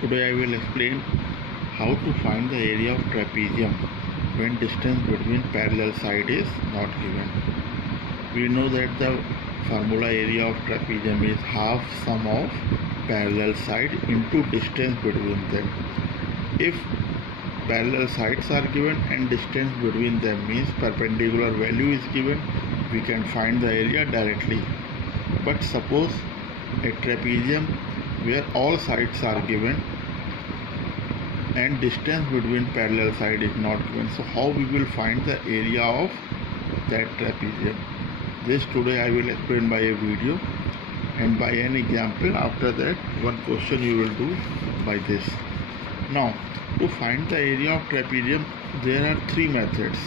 Today I will explain how to find the area of trapezium when distance between parallel side is not given. We know that the formula area of trapezium is half sum of parallel side into distance between them. If parallel sides are given and distance between them means perpendicular value is given, we can find the area directly. But suppose a trapezium where all sides are given and distance between parallel side is not given, so how we will find the area of that trapezium? This today I will explain by a video and by an example. After that, one question you will do by this. Now, to find the area of trapezium, there are three methods.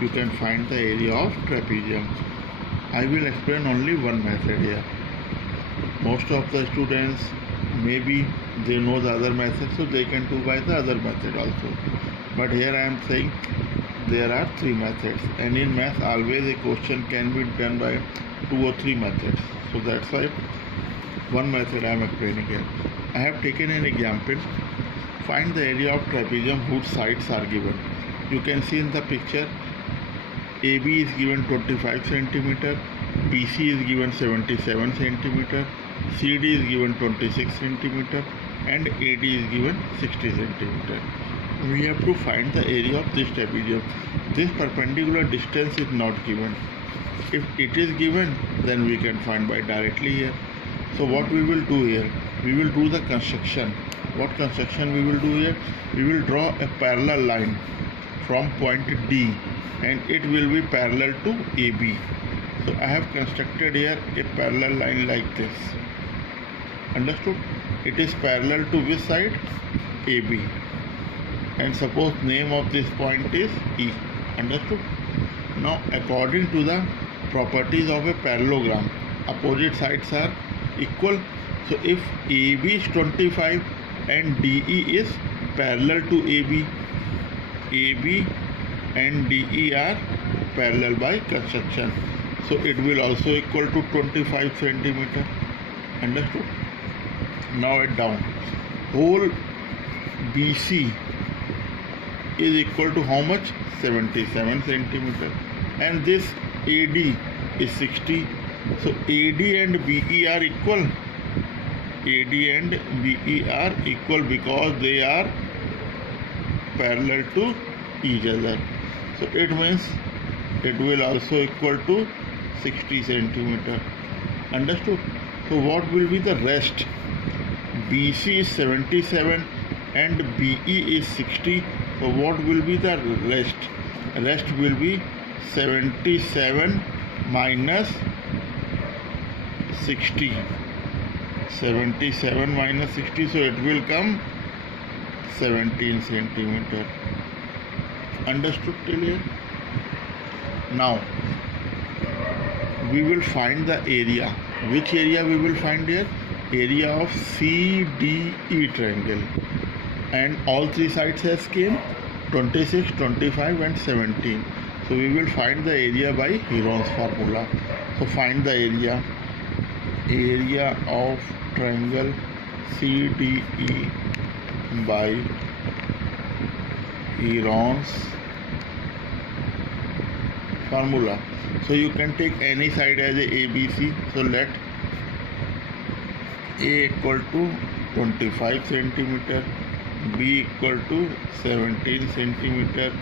You can find the area of trapezium. I will explain only one method here. Most of the students maybe they know the other method, so they can do by the other method also. But here I am saying there are three methods, and in math always a question can be done by two or three methods. So that's why one method I am explaining here. I have taken an example. Find the area of trapezium whose sides are given. You can see in the picture AB is given 25 cm, BC is given 77 cm, CD is given 26 cm, and AD is given 60 cm. We have to find the area of this trapezium. This perpendicular distance is not given. If it is given, then we can find by directly here. So what we will do here? We will do the construction. What construction we will do here? We will draw a parallel line from point D, and it will be parallel to AB. So I have constructed here a parallel line like this. Understood? It is parallel to which side? AB. And suppose name of this point is E. Understood? Now according to the properties of a parallelogram, opposite sides are equal. So if AB is 25 and DE is parallel to AB, AB and DE are parallel by construction, so it will also equal to 25 cm. Understood? Now it down. Whole BC is equal to how much? 77 cm. And this AD is 60. So AD and BE are equal. AD and BE are equal because they are parallel to each other. So it means it will also equal to 60 cm. Understood? So what will be the rest? BC is 77 and BE is 60. So what will be the rest? Rest will be 77 minus 60. 77 minus 60, so it will come 17 cm. Understood till here? Now we will find the area. Which area we will find here? Area of CDE triangle. And all three sides has came 26, 25 and 17. So we will find the area by Heron's formula. So find the area. Area of triangle CDE by Heron's formula. So you can take any side as a ABC. So let A equal to 25 cm, B equal to 17 cm,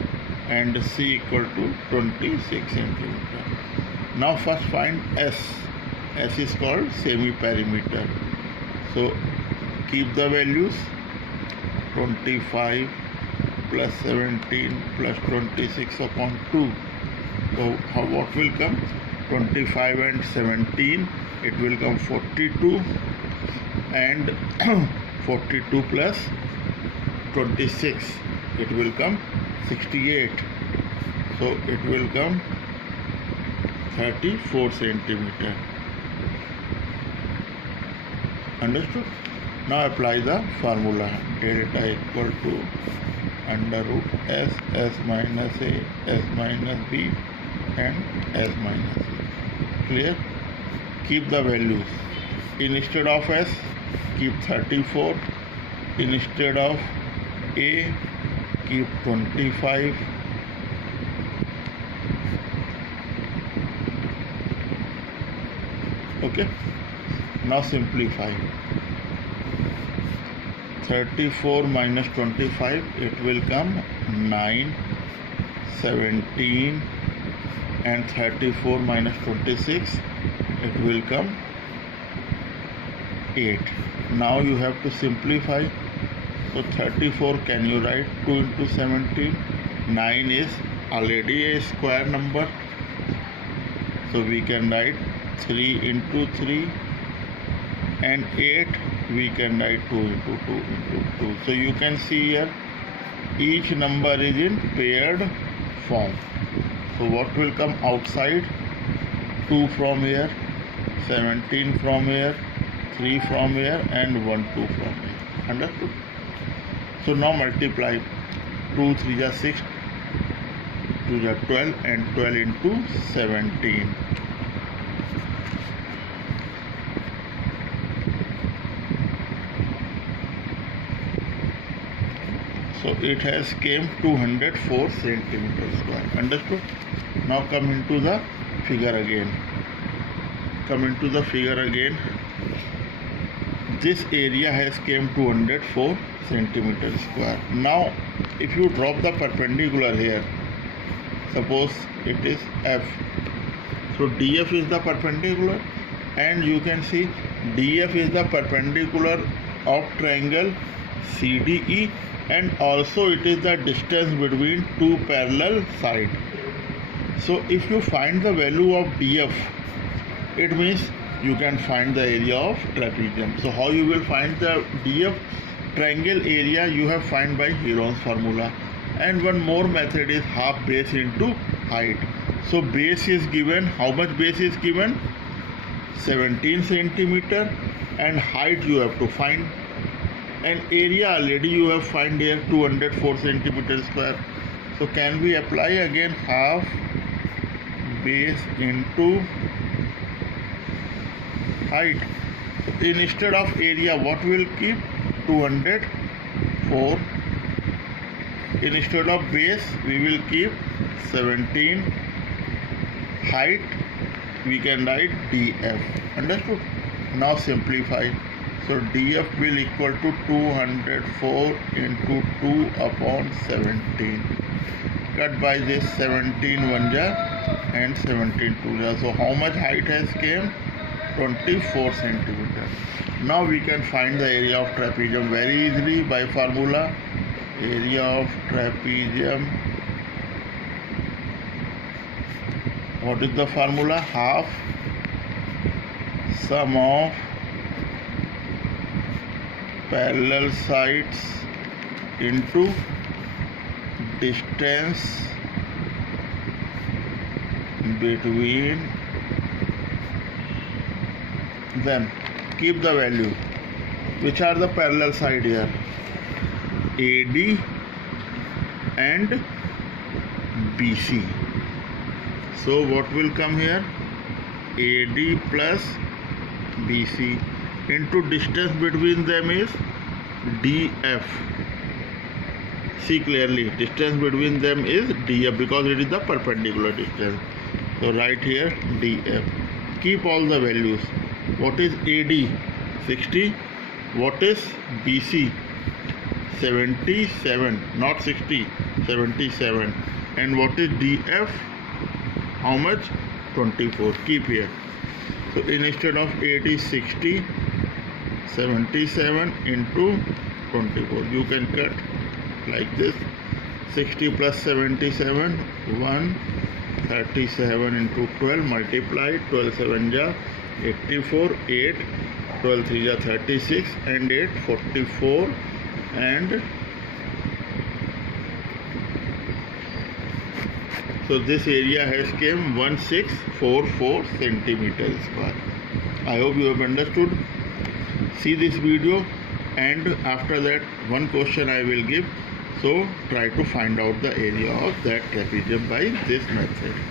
and C equal to 26 cm. Now first find S. S is called semi-perimeter. So keep the values. 25 plus 17 plus 26 upon 2. So what will come? 25 and 17, it will come 42, and 42 plus 26, it will come 68. So it will come 34 cm. Understood? Now apply the formula. Delta equal to under root S, S minus A, S minus B, and S minus A. Clear? Keep the values. instead of S, keep 34. Instead of A, keep 25. Okay, now simplify. 34 minus 25, it will come 9, 17, and 34 minus 26, it will come 8. Now you have to simplify. So 34, can you write 2 into 17? 9 is already a square number, so we can write 3 into 3, and 8 we can write 2 into 2 into 2. So you can see here each number is in paired form. So what will come outside? 2 from here, 17 from here, 3 from here, and 1 2 from here. Understood? So now multiply. 2 3 are 6, 2 are 12, and 12 into 17. So it has came 204 centimeters square. Understood? Now come into the figure again. Come into the figure again. This area has came 204 centimeters square. Now if you drop the perpendicular here, suppose it is F. So DF is the perpendicular, and you can see DF is the perpendicular of triangle CDE, and also it is the distance between two parallel sides. So if you find the value of DF, it means you can find the area of trapezium. So how you will find the DF? Triangle area you have find by Heron's formula. And one more method is half base into height. So base is given, how much base is given? 17 centimeter, and height you have to find. And area already you have find here 204 centimeter square. So can we apply again half base into height? Instead of area, what will keep? 204. Instead of base, we will keep 17. Height, we can write DF. Understood? Now simplify. So DF will equal to 204 into 2 upon 17. Cut by this 17 1 ja and 17 2 ja. So how much height has came? 24 centimeters. Now we can find the area of trapezium very easily by formula. Area of trapezium. What is the formula? Half sum of parallel sides into distance between them. Keep the value. Which are the parallel side here? AD and BC. So what will come here? AD plus BC into distance between them is DF. See clearly, distance between them is DF because it is the perpendicular distance. So write here DF. Keep all the values. What is AD? 60. What is BC? 77. Not 60. 77. And what is DF? How much? 24. Keep here. So instead of 80, 60, 77 into 24. You can cut like this. 60 plus 77, 137 into 12, multiply 12 7 ja 84, 8, 12 3 ja 36, and 8 44, and so this area has came 1644 centimeters square. I hope you have understood. See this video, and after that one question I will give. So try to find out the area of that trapezium by this method.